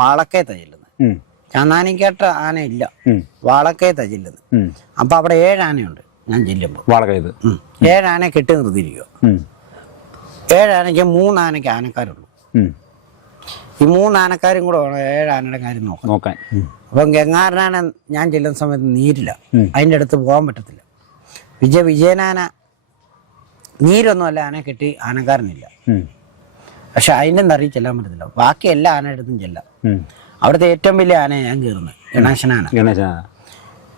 വാളക്കയത്താ ചെല്ലുന്നത്. ചന്ദാനിക്കേട്ട ആന ഇല്ല. വാളക്കേ വാളക്കയത്താ ചെല്ലുന്നത്. അപ്പൊ അവിടെ ഏഴാനയുണ്ട് ഞാൻ ചെല്ലുമ്പോൾ വാളക്കേത്? ഏഴ് ആന കെട്ടി നിർത്തിയിരിക്കുക ഏഴാനയ്ക്ക് മൂന്നാനയ്ക്ക് ആനയ്ക്ക് മൂന്ന് ആനയ്ക്ക് ആനക്കാരുള്ളൂ. ഈ മൂന്ന് ആനക്കാരും കൂടെ വേണം ഏഴാനയുടെ ആനയുടെ കാര്യം നോക്കാൻ. നോക്കാൻ. അപ്പൊ ഗംഗാരനാന ഞാൻ ചെല്ലുന്ന സമയത്ത് നീരില്ല. അതിന്റെ അടുത്ത് പോകാൻ പറ്റത്തില്ല. വിജയ വിജയനാന നീരൊന്നുമല്ല ആന കെട്ടി ആനക്കാരനില്ല. പക്ഷെ അതിന്റെ നിറയിൽ ചെല്ലാൻ പറ്റത്തില്ല. ബാക്കി എല്ലാ ആനയുടെ ചെല്ലാം. അവിടുത്തെ ഏറ്റവും വലിയ ആന ഞാൻ കയറുന്നത്. ഗണേശനാന ഗണേശനാന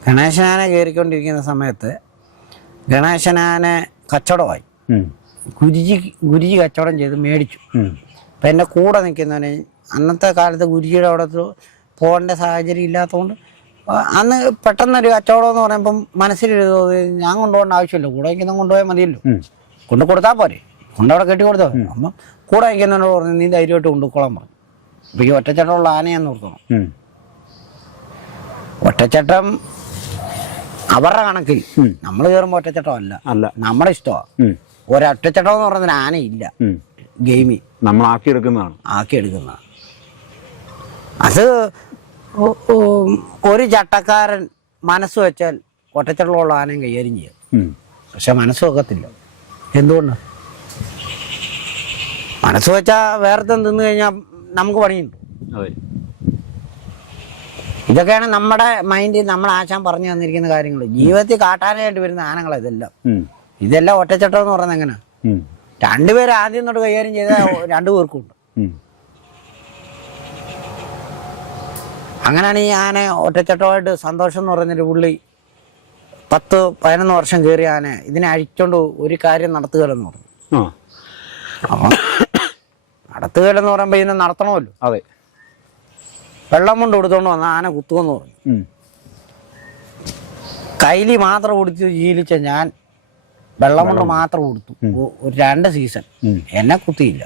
ഗണേശനാന കയറിക്കൊണ്ടിരിക്കുന്ന സമയത്ത് ഗണേശനാന കച്ചവടമായി. ഗുരുജി ഗുരുജി കച്ചവടം ചെയ്ത് മേടിച്ചു. അപ്പം എന്റെ കൂടെ നിൽക്കുന്നവന് അന്നത്തെ കാലത്ത് ഗുരുജിയുടെ അവിടെ പോകേണ്ട സാഹചര്യം ഇല്ലാത്തതുകൊണ്ട് അന്ന് പെട്ടെന്നൊരു കച്ചവടം എന്ന് പറയുമ്പം മനസ്സിലൊരു ഞാൻ കൊണ്ടുപോകേണ്ട ആവശ്യമില്ല. കൂടെ നിൽക്കുന്ന കൊണ്ടുപോയാൽ മതിയല്ലോ. കൊണ്ടു കൊടുത്താൽ പോരെ. കൊണ്ടവിടെ കെട്ടി കൊടുത്താൽ അപ്പം കൂടെ അയക്കുന്നതിനോട് പറഞ്ഞു നീ ധൈര്യമായിട്ട് കൊണ്ടുക്കോളാൻ പറഞ്ഞു. അപ്പൊ ഈ ഒറ്റച്ചട്ടമുള്ള ആനയാന്ന് ഓർത്തണം. ഒറ്റച്ചട്ടം അവരുടെ കണക്കിൽ. നമ്മൾ കയറുമ്പോൾ ഒറ്റച്ചട്ടം അല്ല. അല്ല നമ്മുടെ ഇഷ്ടമാണ് ഉം. ഒരൊറ്റച്ചട്ടം എന്ന് പറയുന്നതിന് ആനയില്ല. ഗെയിമി. നമ്മൾ ആക്കിയെടുക്കുന്നതാണ്. ആക്കിയെടുക്കുന്ന അത് ഒരു ചട്ടക്കാരൻ മനസ്സ് വെച്ചാൽ ഒറ്റച്ചട്ടമുള്ള ആനയും കൈകാര്യം ചെയ്യും. പക്ഷെ മനസ്സ് വെക്കത്തില്ല. എന്തുകൊണ്ട്? മനസ്സ് വെച്ചാൽ വേറെ തിന്നു കഴിഞ്ഞാൽ നമുക്ക് പണിയുണ്ട്. ഇതൊക്കെയാണ് നമ്മുടെ മൈൻഡിൽ നമ്മൾ ആശാൻ പറഞ്ഞു തന്നിരിക്കുന്ന കാര്യങ്ങൾ ജീവിതത്തിൽ കാട്ടാനായിട്ട് വരുന്ന ആനകളാ ഇതെല്ലാം. ഇതെല്ലാം ഒറ്റച്ചട്ടം എന്ന് പറയുന്നത് എങ്ങനെ. രണ്ടുപേരും ആദ്യം തൊട്ട് കൈകാര്യം ചെയ്ത രണ്ടു പേർക്കും ഉണ്ട്. ഉം. അങ്ങനെയാണ് ഈ ആന ഒറ്റച്ചട്ടമായിട്ട് സന്തോഷം എന്ന് പറയുന്നൊരു പുള്ളി പത്ത് പതിനൊന്ന് വർഷം കയറിയ ആന ഇതിനെ അഴിച്ചോണ്ട് ഒരു കാര്യം നടത്തുകയെന്ന് പറഞ്ഞു. അപ്പം നടത്തുകയെന്ന് പറയുമ്പോൾ ഇതിനെ നടത്തണമല്ലോ. അതെ. വെള്ളം കൊണ്ട് കൊടുത്തോണ്ട് വന്ന ആന കുത്തുമെന്ന് പറഞ്ഞു. കൈലി മാത്രം കുടിച്ച് ശീലിച്ച ഞാൻ വെള്ളം കൊണ്ട് മാത്രം കൊടുത്തു. ഒരു രണ്ട് സീസൺ. എന്നെ കുത്തിയില്ല.